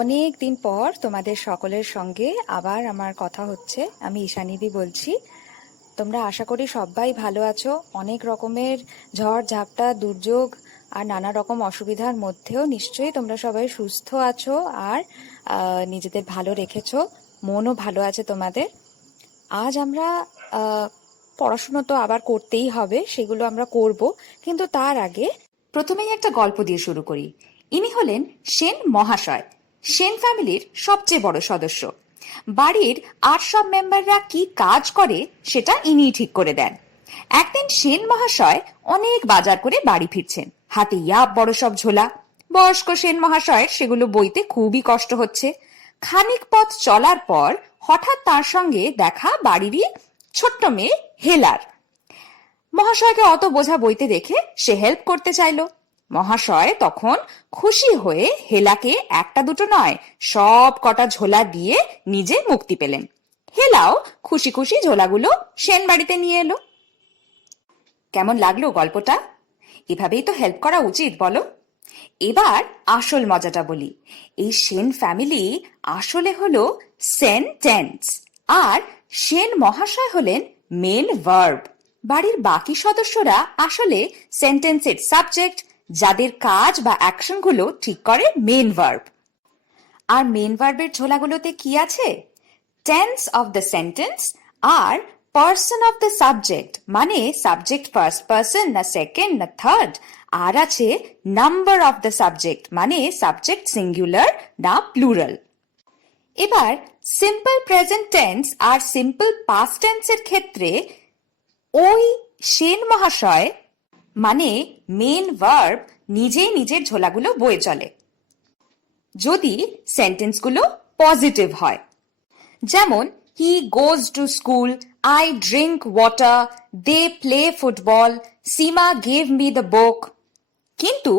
অনেক দিন পর তোমাদের সকলের সঙ্গে আবার আমার কথা হচ্ছে। আমি ঈশানীদি বলছি। তোমরা আশা করি সবাই ভালো আছো। অনেক রকমের ঝড় ঝাপটা দুর্যোগ আর নানা রকম অসুবিধার মধ্যেও নিশ্চয়ই তোমরা সবাই সুস্থ আছো আর নিজেদের ভালো রেখেছো, মনও ভালো আছে তোমাদের। আজ আমরা পড়াশুনো তো আবার করতেই হবে, সেগুলো আমরা করব, কিন্তু তার আগে প্রথমেই একটা গল্প দিয়ে শুরু করি। ইনি হলেন সেন মহাশয়, সেন ফ্যামিলির সবচেয়ে বড় সদস্য। বাড়ির আর সব মেম্বাররা কি কাজ করে সেটা ইনিই ঠিক করে দেন। একদিন সেন মহাশয় অনেক বাজার করে বাড়ি ফিরছেন, হাতে ইয়াব বড় সব ঝোলা। বয়স্ক সেন মহাশয়ের সেগুলো বইতে খুবই কষ্ট হচ্ছে। খানিক পথ চলার পর হঠাৎ তার সঙ্গে দেখা বাড়িরই ছোট্ট মেয়ে হেলার। মহাশয়কে অত বোঝা বইতে দেখে সে হেল্প করতে চাইলো। মহাশয় তখন খুশি হয়ে হেলাকে একটা দুটো নয়, সব কটা ঝোলা দিয়ে নিজে মুক্তি পেলেন। হেলাও খুশি খুশি ঝোলাগুলো সেন বাড়িতে নিয়ে এলো। কেমন লাগলো গল্পটা? এভাবেই তো হেল্প করা উচিত, বলো? এবার আসল মজাটা বলি। এই সেন ফ্যামিলি আসলে হলো সেন্টেন্স, আর সেন মহাশয় হলেন মেন ভার্ব। বাড়ির বাকি সদস্যরা আসলে সেন্টেন্সের সাবজেক্ট, যাদের কাজ বা অ্যাকশনগুলো ঠিক করে মেন ভার্ব। আর মেন ভার্বের ঝোলাগুলোতে কি আছে? টেন্স অফ দ্য সেন্টেন্স আর পার্সন অফ দ্য সাবজেক্ট, মানে সাবজেক্ট ফার্স্ট পার্সন না সেকেন্ড না থার্ড। আর আছে নাম্বার অফ দ্য সাবজেক্ট, মানে সাবজেক্ট সিঙ্গুলার না প্লুরাল। এবার সিম্পল প্রেজেন্ট টেন্স আর সিম্পল পাস্ট টেন্সের ক্ষেত্রে ওই সেন মহাশয় মানে মেন ভার্ব নিজেই নিজের ঝোলাগুলো বয়ে চলে, যদি সেন্টেন্সগুলো পজিটিভ হয়। যেমন he goes to school, I drink water, they play football, Seema gave me the book. কিন্তু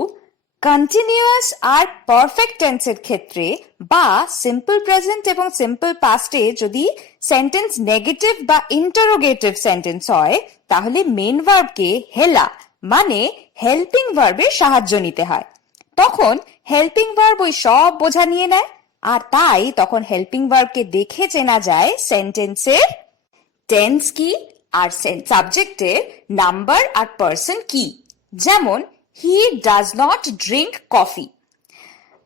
কন্টিনিউয়াস আর পারফেক্ট টেন্সের ক্ষেত্রে বা সিম্পল প্রেজেন্ট এবং সিম্পল পাস্টে যদি সেন্টেন্স নেগেটিভ বা ইন্টারোগেটিভ সেন্টেন্স হয়, তাহলে মেন ভার্বকে হেলা মানে হেল্পিং ভার্বের সাহায্য নিতে হয়। তখন হেল্পিং ভার্ব ওই সব বোঝা নিয়ে নেয়, আর তাই তখন হেল্পিং ভার্বকে দেখে চেনা যায় সেন্টেন্সের টেন্স কি আর সাবজেক্টের নাম্বার আর পার্সন কি। যেমন হি ডাজ নট ড্রিঙ্ক কফি।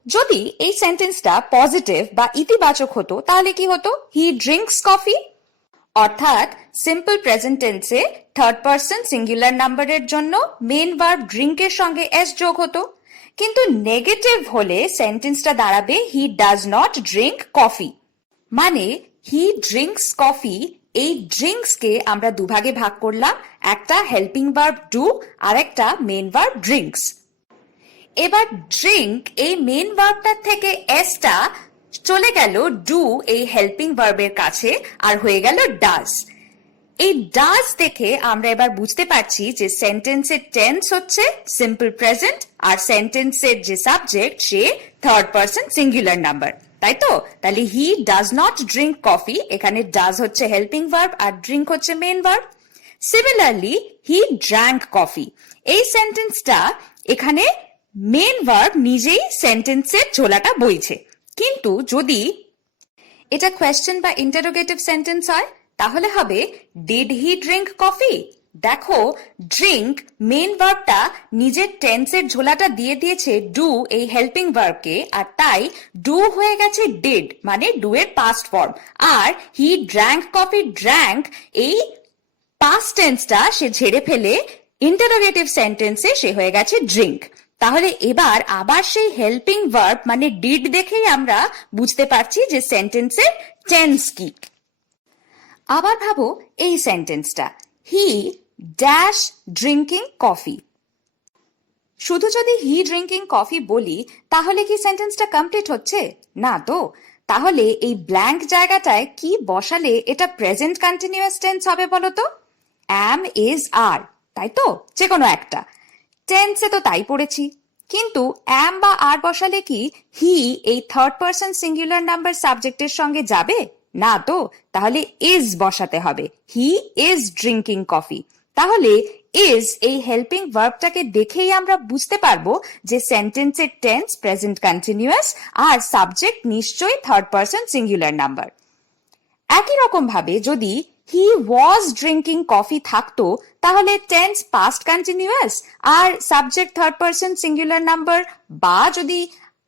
যদি এই সেন্টেন্সটা পজিটিভ বা ইতিবাচক হতো তাহলে কি হতো? He drinks coffee. অর্থাৎ সিম্পল প্রেজেন্ট টেন্সে থার্ড পার্সন সিঙ্গুলার নাম্বারের জন্য মেন ভার্ব ড্রিঙ্কের সঙ্গে এস যোগ হতো। কিন্তু নেগেটিভ হলে সেন্টেন্সটা দাঁড়াবে হি ডাজ নট ড্রিঙ্ক কফি, মানে হি ড্রিঙ্কস কফি। এই ড্রিঙ্কসকে আমরা দুভাগে ভাগ করলাম, একটা হেল্পিং ভার্ব ডু আর একটা মেন ভার্ব ড্রিঙ্কস। এবার ড্রিঙ্ক এই মেন ভার্বটার থেকে এসটা চলে গেল ডু এই হেল্পিং ভার্বের কাছে আর হয়ে গেল ডাজ। এই ডাজ দেখে আমরা এবার বুঝতে পারছি যে সেন্টেন্সের টেন্স হচ্ছে সিম্পল প্রেজেন্ট আর সেন্টেন্সের যে সাবজেক্ট সে থার্ড পার্সন সিঙ্গুলার নাম্বার, তাই তো? তাহলে হি ডাজ নট ড্রিঙ্ক কফি, এখানে ডাজ হচ্ছে হেল্পিং ভার্ব আর ড্রিঙ্ক হচ্ছে মেন ভার্ব। সিমিলারলি হি ড্রাঙ্ক কফি, এই সেন্টেন্সটা এখানে মেন ভার্ব নিজেই সেন্টেন্সের ঝোলাটা বইছে। কিন্তু যদি এটা কোয়েশ্চেন বা ইন্টারোগেটিভ সেন্টেন্স হয় তাহলে হবে ডিড হি ড্রিঙ্ক কফি। দেখো, ড্রিঙ্ক মেন ভার্বটা নিজের টেন্সের ঝোলাটা দিয়ে দিয়েছে ডু এই হেল্পিং ভার্বকে, আর তাই ডু হয়ে গেছে ডিড, মানে ডু এর পাস্ট ফর্ম। আর হি ড্র্যাঙ্ক কফি, ড্র্যাঙ্ক এই পাস্ট টেন্সটা সে ঝেড়ে ফেলে ইন্টারোগেটিভ সেন্টেন্সে সে হয়ে গেছে ড্রিঙ্ক। তাহলে এবার আবার সেই হেল্পিং ভার্ব মানে ডিড দেখেই আমরা বুঝতে পারছি যে সেন্টেন্সের টেন্স কি। আবার ভাবো এই সেন্টেন্সটা, হি ড্যাশ ড্রিঙ্কিং কফি। শুধু যদি হি ড্রিঙ্কিং কফি বলি তাহলে কি সেন্টেন্সটা কমপ্লিট হচ্ছে? না তো। তাহলে এই ব্ল্যাঙ্ক জায়গাটায় কি বসালে এটা প্রেজেন্ট কন্টিনিউয়াস টেন্স হবে বলো তো? অ্যাম, ইজ, আর, তাই তো? যে কোনো একটা টেন্সে তো তাই পড়েছি। কিন্তু অ্যাম বা আর বসালে কি হি এই থার্ড পার্সন সিঙ্গুলার নাম্বার সাবজেক্টের সঙ্গে যাবে? না তো। তাহলে ইজ বসাতে হবে, হি ইজ ড্রিঙ্কিং কফি। তাহলে ইজ এই হেল্পিং ভার্বটাকে দেখেই আমরা বুঝতে পারবো যে সেন্টেন্সের টেন্স প্রেজেন্ট কন্টিনিউয়াস আর সাবজেক্ট নিশ্চয়ই থার্ড পারসন সিঙ্গুলার নাম্বার। একই রকম ভাবে যদি হি ওয়াজ ড্রিঙ্কিং কফি থাকতো তাহলে টেন্স পাস্ট কন্টিনিউয়াস আর subject third person singular number, বা যদি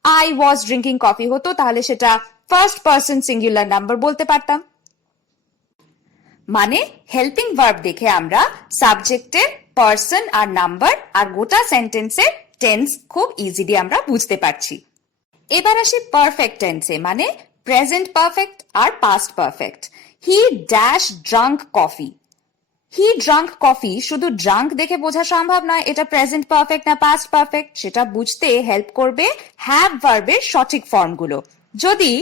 আই ওয়াজ ড্রিঙ্কিং কফি হতো তাহলে সেটা ফার্স্ট পারসন সিঙ্গুলার নাম্বার বলতে পারতাম। মানে হেল্পিং ভার্ব দেখে আমরা সাবজেক্টের পারসন আর নাম্বার আর গোটা সেন্টেন্সের টেন্স খুব ইজিলি আমরা বুঝতে পারছি। এবার আসি পারফেক্ট টেন্সে, মানে প্রেজেন্ট পারফেক্ট আর past perfect. He dash drank coffee. He drank coffee শুধু ড্রাঙ্ক দেখে বোঝা সম্ভব নয় এটা প্রেজেন্ট পারফেক্ট না পাস্ট পারফেক্ট, সেটা বুঝতে হেল্প করবে হ্যাভ ভার্বের সঠিক ফর্মগুলো। যদি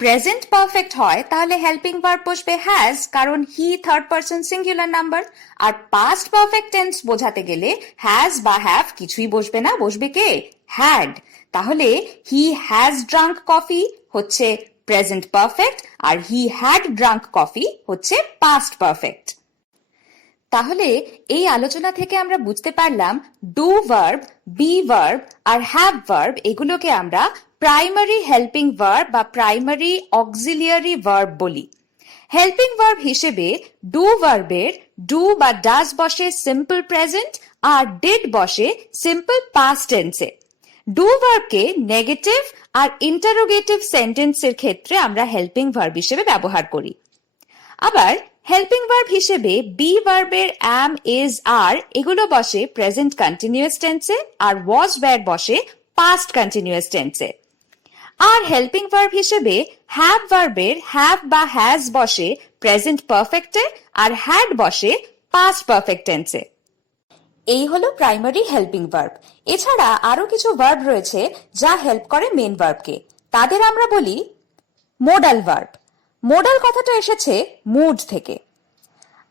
প্রেজেন্ট পারফেক্ট হয় তাহলে হেল্পিং ভার্ব বসবে হ্যাজ, কারণ he third person singular number. আর পাস্ট পারফেক্ট টেন্স বোঝাতে গেলে হ্যাজ বা হ্যাভ কিছুই বসবে না, বসবে কে? হ্যাড। তাহলে হি হ্যাজ ড্রাঙ্ক কফি হচ্ছে প্রেজেন্ট পারফেক্ট আর হি হ্যাড ড্রাঙ্ক কফি হচ্ছে পাস্ট পারফেক্ট। তাহলে এই আলোচনা থেকে আমরা বুঝতে পারলাম ডু ভার্ব, বি ভার্ব আর হ্যাভ ভার্ব এগুলোকে আমরা প্রাইমারি হেল্পিং ভার্ব বা প্রাইমারি অক্সিলিয়ারি ভার্ব বলি। হেল্পিং ভার্ব হিসেবে ডু ভার্বের ডু বা ডাজ বসে সিম্পল প্রেজেন্ট আর ডিড বসে সিম্পল পাস্ট টেন্সে। ডু ভার্বকে নেগেটিভ আর ইন্টারোগেটিভ সেন্টেন্সের ক্ষেত্রে আমরা হেল্পিং ভার্ব হিসেবে ব্যবহার করি। আবার হেল্পিং ভার্ব হিসেবে বি ভার্বের am, is, are এগুলো বসে প্রেজেন্ট কন্টিনিউয়াস টেন্সে আর was, were বসে পাস্ট কন্টিনিউয়াস টেন্সে। আর হেল্পিং ভার্ব হিসেবে হ্যাভ ভার্বের হ্যাভ বা হ্যাজ বসে প্রেজেন্ট পারফেক্টে আর হ্যাড বসে পাস্ট পারফেক্ট টেন্সে। এই হলো প্রাইমারি হেল্পিং ভার্ব। এছাড়া আরো কিছু ভার্ব রয়েছে যা হেল্প করে মেন ভার্বকে, তাদের আমরা বলি মোডাল ভার্ব। মোডাল কথাটা এসেছে মুড থেকে।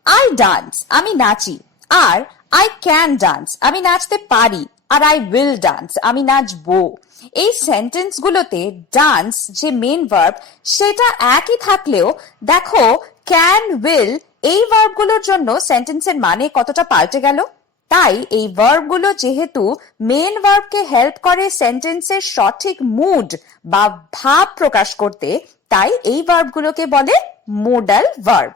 আই ডান্স আমি নাচি, আর আই ক্যান ডান্স আমি নাচতে পারি, আর আই উইল ডান্স আমি নাচবো। এই সেন্টেন্স গুলোতে ডান্স যে মেন ভার্ব সেটা একই থাকলেও দেখো ক্যান, উইল এই ভার্ব গুলোর জন্য সেন্টেন্সের মানে কতটা পাল্টে গেল। তাই এই ভার্ব গুলো যেহেতু মেন ভার্বকে হেল্প করে সেন্টেন্সের সঠিক মুড বা ভাব প্রকাশ করতে, তাই এই ভার্বগুলোকে বলে মোডাল ভার্ব।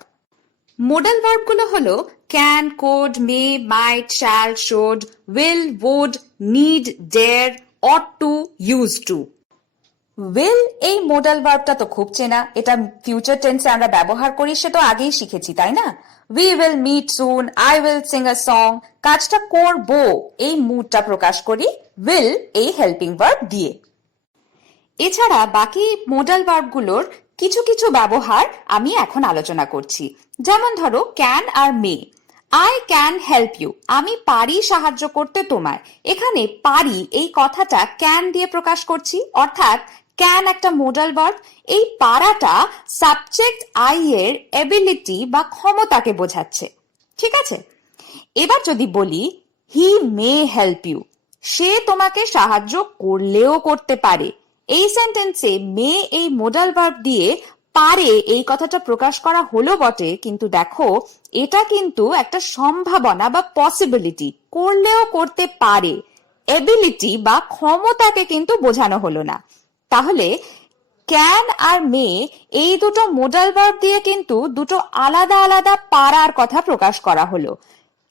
মোডাল ভার্বগুলো হলো can, could, may, might, shall, should, will, would, need, dare, ought to, use to. Will এই মোডাল ভার্বটা তো খুব চেনা, এটা ফিউচার টেন্সে আমরা ব্যবহার করি, সে তো আগেই শিখেছি তাই না? We will meet soon, I will sing a song, কাজটা করবো এই মুডটা প্রকাশ করি উইল এই হেল্পিং ভার্ব দিয়ে। এছাড়া বাকি মোডাল ভার্বগুলোর কিছু কিছু ব্যবহার আমি এখন আলোচনা করছি। যেমন ধরো ক্যান আর may. I can help you আমি পারি সাহায্য করতে তোমায়। এখানে পারি এই কথাটা ক্যান দিয়ে প্রকাশ করছি, অর্থাৎ ক্যান একটা মোডাল ভার্ব। এই পারাটা সাবজেক্ট আই এর এবিলিটি বা ক্ষমতাকে বোঝাচ্ছে। ঠিক আছে, এবার যদি বলি হি মে হেল্প ইউ, সে তোমাকে সাহায্য করলেও করতে পারে। এই সেন্টেন্সে মে এই মোডাল ভার্ব দিয়ে পারে এই কথাটা প্রকাশ করা হলো বটে, কিন্তু দেখো এটা কিন্তু একটা সম্ভাবনা বা পসিবিলিটি, করলেও করতে পারে, এবিলিটি বা ক্ষমতাকে কিন্তু বোঝানো হলো না। তাহলে ক্যান আর মে এই দুটো মোডাল ভার্ব দিয়ে কিন্তু দুটো আলাদা আলাদা পারার কথা প্রকাশ করা হলো।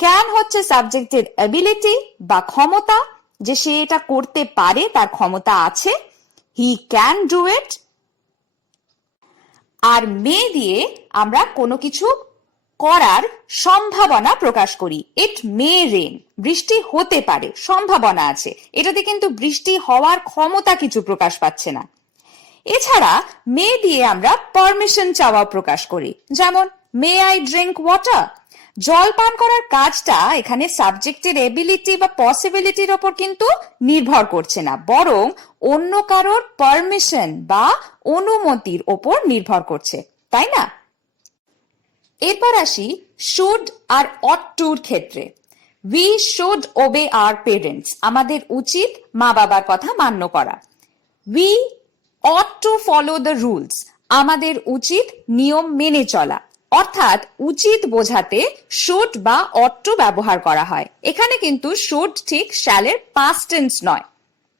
ক্যান হচ্ছে সাবজেক্টের এবিলিটি বা ক্ষমতা, যে সে এটা করতে পারে, তার ক্ষমতা আছে, হি ক্যান ডু ইট। আর মে দিয়ে আমরা কোনো কিছু করার সম্ভাবনা প্রকাশ করি। ইট মে রেন, বৃষ্টি হতে পারে, সম্ভাবনা আছে, এটাতে কিন্তু বৃষ্টি হওয়ার ক্ষমতা কিছু প্রকাশ পাচ্ছে না। এছাড়া মে দিয়ে আমরা পারমিশন চাওয়া প্রকাশ করি, যেমন মে আই ড্রিঙ্ক ওয়াটার। জল পান করার কাজটা এখানে সাবজেক্টের এবিলিটি বা পসিবিলিটির ওপর কিন্তু নির্ভর করছে না, বরং অন্য কারোর পারমিশন বা অনুমতির ওপর নির্ভর করছে, তাই না? এরপর আসি শুড আর অট টুর ক্ষেত্রে। We should obey our parents, আমাদের উচিত মা বাবার কথা মান্য করা। We ought to follow the rules, আমাদের উচিত নিয়ম মেনে চলা। অর্থাৎ উচিত বোঝাতে should বা ought to ব্যবহার করা হয়। এখানে কিন্তু should ঠিক shall এর past tense নয়।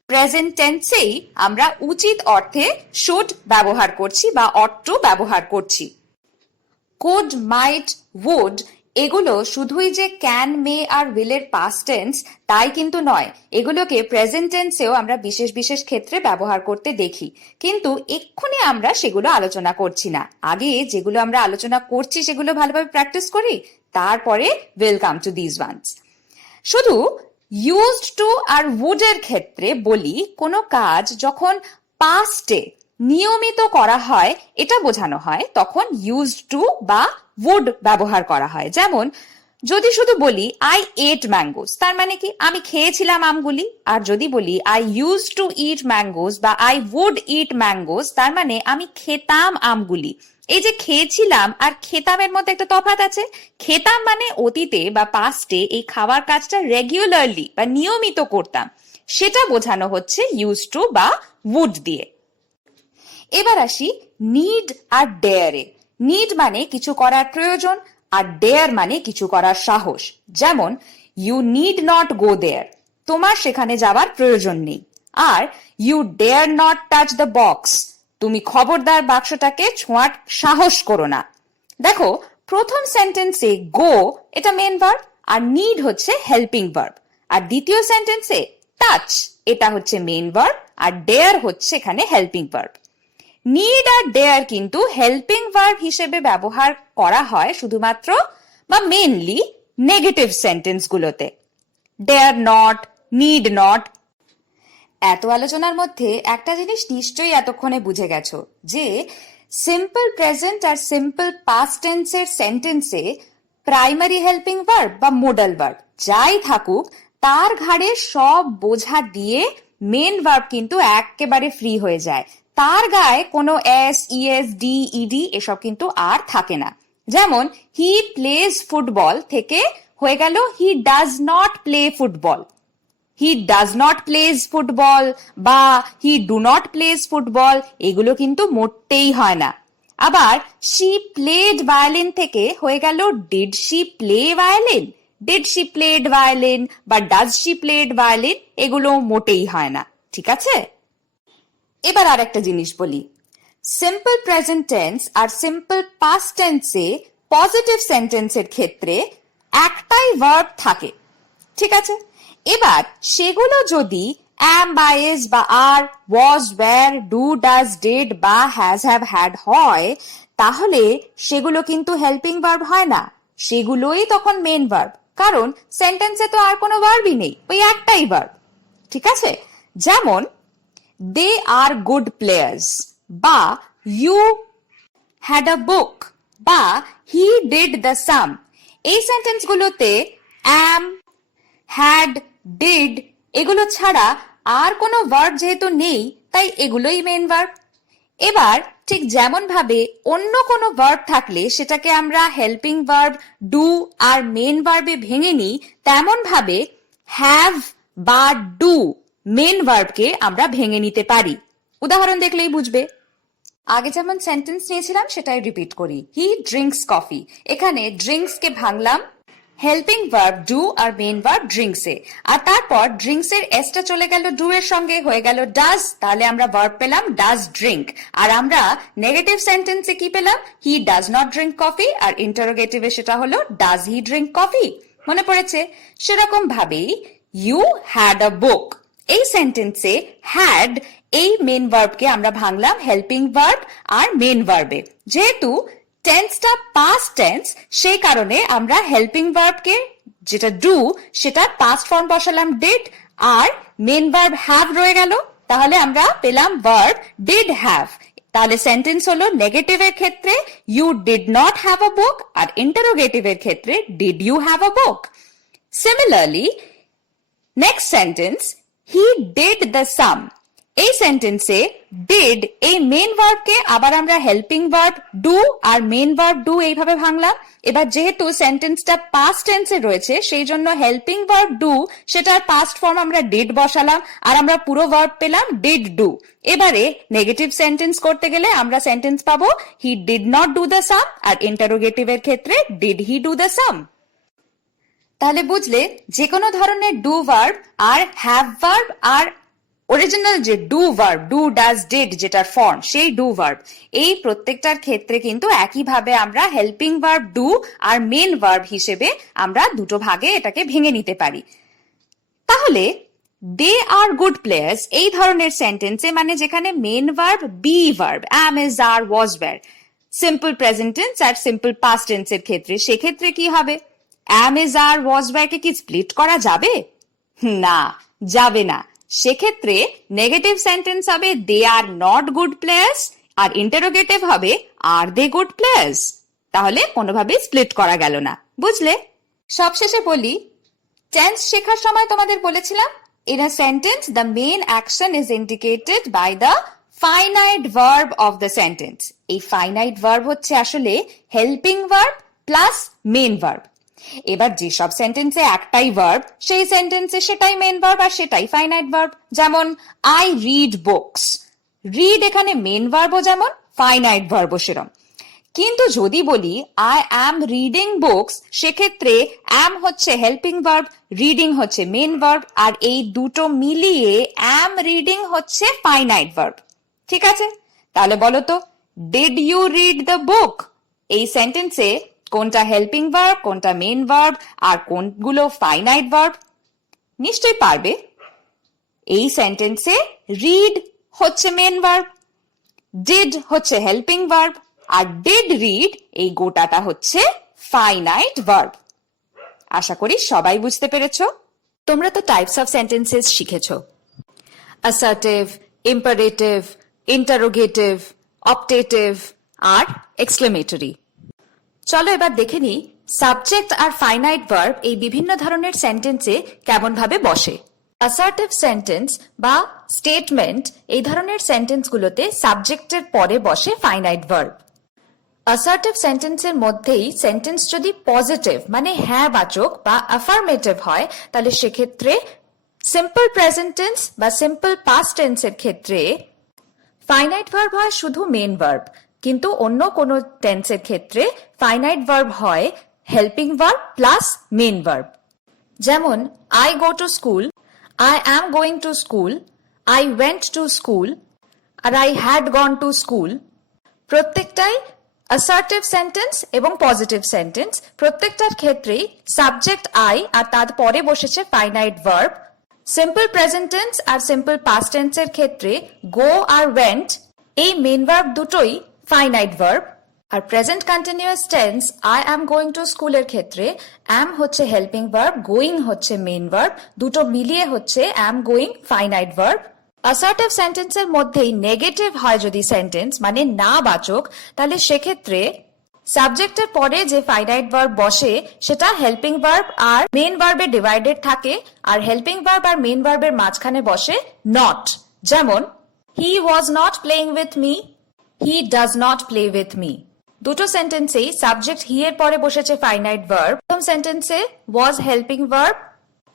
প্রেজেন্ট টেন্সেই আমরা উচিত অর্থে should ব্যবহার করছি বা ought to ব্যবহার করছি। could, might, would এগুলো শুধুই যে ক্যান, মে আর উইলের পাস্ট টেন্স তাই কিন্তু নয়। এগুলোকে প্রেজেন্ট টেন্সেও আমরা বিশেষ বিশেষ ক্ষেত্রে ব্যবহার করতে দেখি, কিন্তু এক্ষুনি আমরা সেগুলো আলোচনা করছি না। আগে যেগুলো আমরা আলোচনা করছি সেগুলো ভালোভাবে প্র্যাকটিস করি, তারপরে will come to this ones. শুধু ইউজড টু আর উড এর ক্ষেত্রে বলি কোনো কাজ যখন পাস্টে নিয়মিত করা হয় এটা বোঝানো হয় তখন ইউজড টু বা would ব্যবহার করা হয়। যেমন যদি শুধু বলি আই এট ম্যাঙ্গোস, তার মানে কি আমি খেয়েছিলাম আমগুলি। আর যদি বলি I use to it mangoes বা আই উড ইট ম্যাঙ্গোস, তার মানে আমি খেতাম আমগুলি। এই যে খেয়েছিলাম আর খেতামের মধ্যে একটা তফাৎ আছে। খেতাম মানে অতীতে বা পাস্টে এই খাওয়ার কাজটা রেগুলারলি বা নিয়মিত করতাম, সেটা বোঝানো হচ্ছে ইউজ টু বা উড দিয়ে। এবার আসি নিড আর ডেয়ারে। নিড মানে কিছু করার প্রয়োজন, আর ডেয়ার মানে কিছু করার সাহস। যেমন you need not go there, তোমার সেখানে যাওয়ার প্রয়োজন নেই। আর you dare not touch the box, তুমি খবরদার বাক্সটাকে ছোঁয়ার সাহস করো না। দেখো প্রথম সেন্টেন্সে গো এটা মেন ভার্ব আর নিড হচ্ছে হেল্পিং ভার্ব, আর দ্বিতীয় সেন্টেন্সে টাচ এটা হচ্ছে মেন ভার্ব আর ডেয়ার হচ্ছে এখানে হেল্পিং ভার্ব। নিড আর ডেয়ার কিন্তু হেল্পিং ভার্ব হিসেবে ব্যবহার করা হয় শুধুমাত্র বা মেনলি নেগেটিভ সেন্টেন্স গুলোতে। Dare not, need not. এত আলোচনার মধ্যে একটা জিনিস নিশ্চয়ই এতক্ষণে বুঝে গেছো যে সিম্পল প্রেজেন্ট আর সিম্পল পাস্ট টেন্সের সেন্টেন্সে প্রাইমারি হেল্পিং ভার্ব বা মোডাল ভার্ব যাই থাকুক তার ঘাড়ে সব বোঝা দিয়ে মেন ভার্ব কিন্তু একেবারে ফ্রি হয়ে যায়। তার গায়ে কোনো এস, ইএস, ডি, ইডি এসব কিন্তু আর থাকে না। যেমন হি প্লেজ ফুটবল থেকে হয়ে গেল he does not play football. He does not plays football বা he do not plays football এগুলো কিন্তু মোটেই হয় না। আবার শি প্লেড ভায়োলিন থেকে হয়ে গেল did she play violin. Did she played violin বা ডাজ শি প্লেড ভায়োলিন এগুলো মোটেই হয় না। ঠিক আছে, এবার আর একটা জিনিস বলি। সিম্পল প্রেজেন্ট টেন্স আর সিম্পল পাস্ট টেন্সে পজিটিভ সেন্টেন্সের ক্ষেত্রে একটাই ভার্ব থাকে, ঠিক আছে? এবার সেগুলো যদি am, by, is বা are, was, were, do, does, did বা has, have, had হয় তাহলে সেগুলো কিন্তু হেল্পিং ভার্ব হয় না, সেগুলোই তখন মেন ভার্ব। কারণ সেন্টেন্সে তো আর কোনো ভার্বই নেই, ওই একটাই ভার্ব। ঠিক আছে, যেমন দে আর গুড প্লেয়ার্স বা ইউ হ্যাড আ বুক বা হি ডিড দ্য সাম। এই সেন্টেন্স গুলোতে am, had, did এগুলো ছাড়া আর কোনো ভার্ব যেহেতু নেই তাই এগুলোই মেন ভার্ব। এবার ঠিক যেমন ভাবে অন্য কোনো ভার্ব থাকলে সেটাকে আমরা হেল্পিং ভার্ব ডু আর মেন ভার্বে ভেঙে নিই, তেমন ভাবে হ্যাভ বা ডু মেন ভার্বকে আমরা ভেঙে নিতে পারি। উদাহরণ দেখলেই বুঝবে। আগে যেমন সেন্টেন্স নিয়েছিলাম সেটাই রিপিট করি। হি ড্রিঙ্কস কফি, এখানে ড্রিঙ্কস কে ভাঙলাম হেল্পিং ভার্ব ডু আর মেন ভার্ব ড্রিঙ্কস এ, আর তারপর ড্রিঙ্কস এর এসটা চলে গেল ডু এর সঙ্গে, হয়ে গেল ডাজ। তাহলে আমরা ভার্ব পেলাম ডাজ ড্রিঙ্ক। আর আমরা নেগেটিভ সেন্টেন্সে কি পেলাম? He does not drink coffee, আর ইন্টারোগেটিভে সেটা হলো ডাজ হি ড্রিঙ্ক কফি। মনে পড়েছে? সেরকম ভাবেই ইউ হ্যাড আ বুক, এই সেন্টেন্সে হ্যাড এই মেন ভার্বকে আমরা ভাঙলাম হেল্পিং ভার্ব আর মেন ভার্বে। যেহেতু টেন্সটা পাস্ট টেন্স সেই কারণে আমরা হেল্পিং ভার্বকে যেটা ডু সেটা পাস্ট ফর্ম বসালাম ডিড, আর মেন ভার্ব হ্যাভ রয়ে গেল। তাহলে আমরা পেলাম ভার্ব ডিড হ্যাভ। তাহলে সেন্টেন্স হলো নেগেটিভের ক্ষেত্রে you did not have a book, আর ইন্টারোগেটিভের ক্ষেত্রে did you have a book. Similarly next sentence he did the sum, এই সেন্টেন্সে ডিড এই মেন ভার্বকে আবার আমরা হেল্পিং ভার্ব ডু আর মেন ভার্ব ডু এইভাবে ভাঙলাম। এবার যেহেতু সেন্টেন্সটা পাস্ট টেন্সে রয়েছে সেই জন্য হেল্পিং ভার্ব ডু সেটার পাস্ট ফর্ম আমরা ডিড বসালাম আর আমরা পুরো ভার্ব পেলাম ডিড ডু। এবারে নেগেটিভ সেন্টেন্স করতে গেলে আমরা সেন্টেন্স পাবো he did not do the same আর ইন্টারোগেটিভের ক্ষেত্রে did he do the same. তাহলে বুঝলে যে কোনো ধরনের ডু ভার্ব আর হ্যাভ ভার্ব আর অরিজিনাল যে do verb do does did যেটার ফর্ম সেই ডু ভার্ব এই প্রত্যেকটার ক্ষেত্রে কিন্তু একইভাবে আমরা হেল্পিং ভার্ব ডু আর মেন ভার্ব হিসেবে আমরা দুটো ভাগে এটাকে ভেঙে নিতে পারি। তাহলে দে আর গুড প্লেয়ার্স এই ধরনের সেন্টেন্সে মানে যেখানে main verb be verb am is আর was were simple present tense আর সিম্পল পাস্ট টেন্সের ক্ষেত্রে সেক্ষেত্রে কি হবে? অ্যাম ইজ আর ওয়াজ ওয়্যারকে কি স্প্লিট করা যাবে? না, যাবে না। সেক্ষেত্রে নেগেটিভ সেন্টেন্স হবে they are not good players আর ইন্টারোগেটিভ হবে আর দে গুড প্লেয়ার্স। তাহলে কোনোভাবেই স্প্লিট করা গেল না, বুঝলে? সবশেষে বলি, টেন্স শেখার সময় তোমাদের বলেছিলাম in a sentence the main action is indicated by the finite verb of the sentence. এই finite verb হচ্ছে আসলে helping verb plus main verb. এবার যেসব সেন্টেন্সে একটাই ভার্ব সেই সেন্টেন্সে সেটাই মেন ভার্ব আর সেটাই ফাইনাইট ভার্ব। যেমন আই রিড বুকস, রিড এখানে মেন ভার্বও যেমন ফাইনাইট ভার্বও সেরম। কিন্তু যদি বলি আই অ্যাম রিডিং বুকস সেক্ষেত্রে অ্যাম হচ্ছে হেল্পিং ভার্ব, রিডিং হচ্ছে মেন ভার্ব আর এই দুটো মিলিয়ে অ্যাম রিডিং হচ্ছে ফাইনাইট ভার্ব। ঠিক আছে, তাহলে বলো তো did you read the book এই সেন্টেন্সে কোনটা হেল্পিং ভার্ব কোনটা মেন ভার্ব আর কোনগুলো ফাইনাইট ভার্ব? নিশ্চয়ই পারবে। এই সেন্টেন্সে রিড হচ্ছে মেন ভার্ব, ডিড হচ্ছে হেল্পিং ভার্ব আর ডিড রিড এই গোটাটা হচ্ছে ফাইনাইট ভার্ব। আশা করি সবাই বুঝতে পেরেছো। তোমরা তো টাইপস অফ সেন্টেন্সেস শিখেছো, অ্যাসার্টিভ, ইম্পারেটিভ, ইন্টারোগেটিভ, অপটেটিভ আর এক্সক্লেমেটরি। চলো এবার দেখে নিই সাবজেক্ট আর ফাইনাইট ভার্ব এই বিভিন্ন ধরনের সেন্টেন্সে কেমন ভাবে বসে। অ্যাসার্টিভ সেন্টেন্স বা স্টেটমেন্ট এই ধরনের সেন্টেন্সগুলোতে সাবজেক্টের পরে বসে ফাইনাইট ভার্ব। অ্যাসার্টিভ সেন্টেন্সের মধ্যেই সেন্টেন্স যদি পজিটিভ মানে হ্যাঁ বাচক বা অ্যাফার্মেটিভ হয় তাহলে সেক্ষেত্রে সিম্পল প্রেজেন্ট টেন্স বা সিম্পল পাস্ট টেন্সের ক্ষেত্রে ফাইনাইট ভার্ব হয় শুধু মেন ভার্ব, কিন্তু অন্য কোনো টেন্সের ক্ষেত্রে ফাইনাইট ভার্ব হয় helping verb plus main verb. যেমন I go to school, I am going to school, I went to school আর I had gone to school. প্রত্যেকটাই অ্যাসার্টিভ সেন্টেন্স এবং পজিটিভ সেন্টেন্স, প্রত্যেকটার ক্ষেত্রেই সাবজেক্ট আই আর তার পরে বসেছে finite verb. Simple present tense আর সিম্পল পাস্ট টেন্সের ক্ষেত্রে গো আর ওয়েন্ট এই মেন ভার্ব দুটোই ফাইনাইট ভার্ব। আর present continuous tense I am going two স্কুলের ক্ষেত্রে অ্যাম হচ্ছে হেল্পিং ভার্ব, গোয়িং হচ্ছে মেন ভার্ব, দুটো মিলিয়ে হচ্ছে am going finite verb. Assertive সেন্টেন্সের মধ্যেই নেগেটিভ হয় যদি সেন্টেন্স মানে না বাচক তাহলে সেক্ষেত্রে সাবজেক্টের পরে যে ফাইনাইট ভার্ব বসে সেটা হেল্পিং ভার্ব আর মেন ভার্বে ডিভাইডেড থাকে আর হেল্পিং ভার্ব আর মেন ভার্বের মাঝখানে বসে নট। যেমন he was not playing with me, he does not play with me. দুটো সেন্টেন্সেই সাবজেক্ট হি এর পরে বসেছে ফাইনাইট ভার্ব। প্রথম সেন্টেন্সে was helping verb,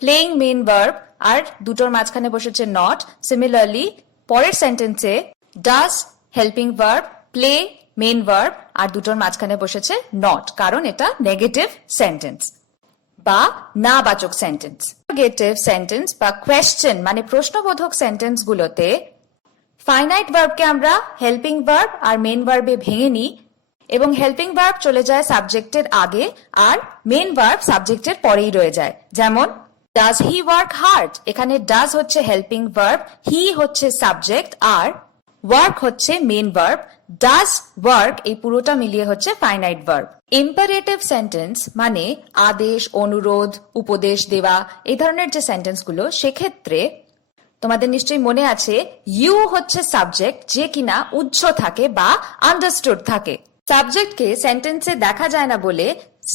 playing main verb আর দুটোর মাঝখানে বসেছে নট। সিমিলারলি পরের সেন্টেন্সে does helping verb, play main verb আর দুটোর মাঝখানে বসেছে নট, কারণ এটা নেগেটিভ সেন্টেন্স বা না বাচক সেন্টেন্স। ইন্টারোগেটিভ সেন্টেন্স বা কোয়েশ্চেন মানে প্রশ্নবোধক সেন্টেন্স গুলোতে ফাইনাইট ভার্বকে আমরা হেল্পিং ভার্ব আর মেন ভার্বে ভেঙে নিই এবং হেল্পিং ভার্ব চলে যায় সাবজেক্টের আগে আর মেন ভার্ব সাবজেক্টের পরেই রয়ে যায়। যেমন ডাজ হি ওয়ার্ক হার্ড, এখানে ডাজ হচ্ছে হেল্পিং ভার্ব, হি হচ্ছে সাবজেক্ট আর ওয়ার্ক হচ্ছে মেন ভার্ব। ডাজ ওয়ার্ক এই পুরোটা মিলিয়ে হচ্ছে ফাইনাইট ভার্ব। ইম্পারেটিভ সেন্টেন্স মানে আদেশ, অনুরোধ, উপদেশ দেওয়া এই ধরনের যে সেন্টেন্স গুলো সেক্ষেত্রে তোমাদের নিশ্চয়ই মনে আছে ইউ হচ্ছে সাবজেক্ট যে কিনা উজ্জ্ব থাকে বা আন্ডারস্টুড থাকে। সাবজেক্টকে সেন্টেন্সে দেখা যায় না বলে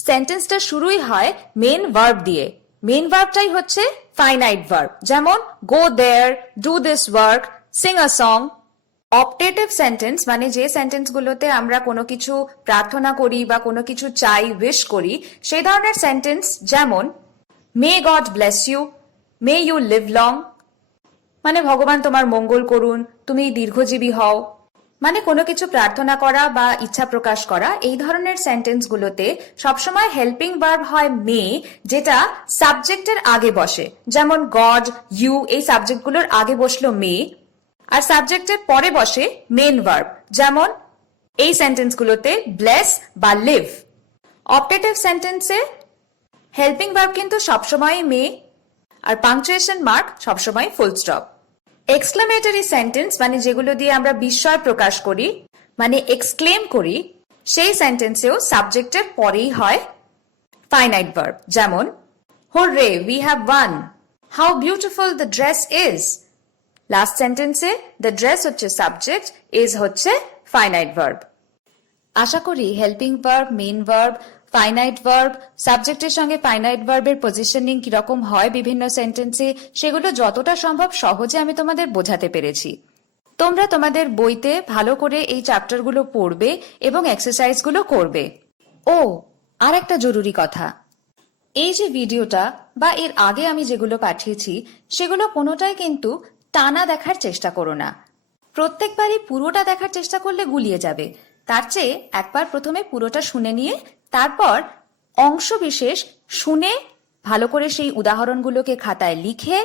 সেন্টেন্সটা শুরুই হয় মেন ভার্ব দিয়ে। মেন ভার্বটাই হচ্ছে ফাইনাইট ভার্ব। যেমন go there, do this work, sing a song. Optative sentence মানে যে সেন্টেন্সগুলোতে আমরা কোনো কিছু প্রার্থনা করি বা কোনো কিছু চাই, উইশ করি, সেই ধরনের সেন্টেন্স যেমন may God bless you, may you live long, মানে ভগবান তোমার মঙ্গল করুন, তুমি দীর্ঘজীবী হও, মানে কোনো কিছু প্রার্থনা করা বা ইচ্ছা প্রকাশ করা। এই ধরনের সেন্টেন্সগুলোতে সবসময় হেল্পিং ভার্ব হয় মে, যেটা সাবজেক্টের আগে বসে। যেমন গড, ইউ, এই সাবজেক্টগুলোর আগে বসলো মে, আর সাবজেক্টের পরে বসে মেন ভার্ব। যেমন এই সেন্টেন্সগুলোতে ব্লেস বা লিভ। অপটেটিভ সেন্টেন্সে হেল্পিং ভার্ব কিন্তু সবসময় মে, আর পাংচুয়েশন মার্ক সবসময় ফুল স্টপ। এক্সক্লেমেটরি সেন্টেন্স মানে যেগুলো দিয়ে আমরা বিস্ময় প্রকাশ করি, মানে এক্সক্লেম করি, সেই সেন্টেন্সেও সাবজেক্টের পরেই হয় ফাইনাইট ভার্ব। যেমন hurray we have won, how beautiful the dress is. Last সেন্টেন্সে দ্য ড্রেস হচ্ছে সাবজেক্ট, ইজ হচ্ছে ফাইনাইট ভার্ব। আশা করি helping verb, main verb, finite verb, সাবজেক্টের সঙ্গে ফাইনাইট ভার্বের পজিশনিং কিরকম হয় বিভিন্ন সেন্টেন্সে, সেগুলো যতটা সম্ভব সহজে আমি তোমাদের বোঝাতে পেরেছি। তোমরা তোমাদের বইতে ভালো করে এই চ্যাপ্টারগুলো পড়বে এবং এক্সারসাইজগুলো করবে। ও, আর একটা জরুরি কথা, এই যে ভিডিওটা বা এর আগে আমি যেগুলো পাঠিয়েছি সেগুলো কোনোটাই কিন্তু টানা দেখার চেষ্টা করো না। প্রত্যেকবারই পুরোটা দেখার চেষ্টা করলে গুলিয়ে যাবে। তার চেয়ে একবার প্রথমে পুরোটা শুনে নিয়ে তারপর অংশ বিশেষ শুনে ভালো করে সেই উদাহরণগুলোকে খাতায় লিখে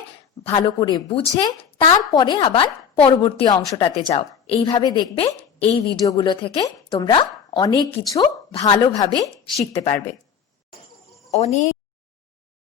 ভালো করে বুঝে তারপরে আবার পরবর্তী অংশটাতে যাও। এইভাবে দেখবে এই ভিডিওগুলো থেকে তোমরা অনেক কিছু ভালোভাবে শিখতে পারবে। অনেক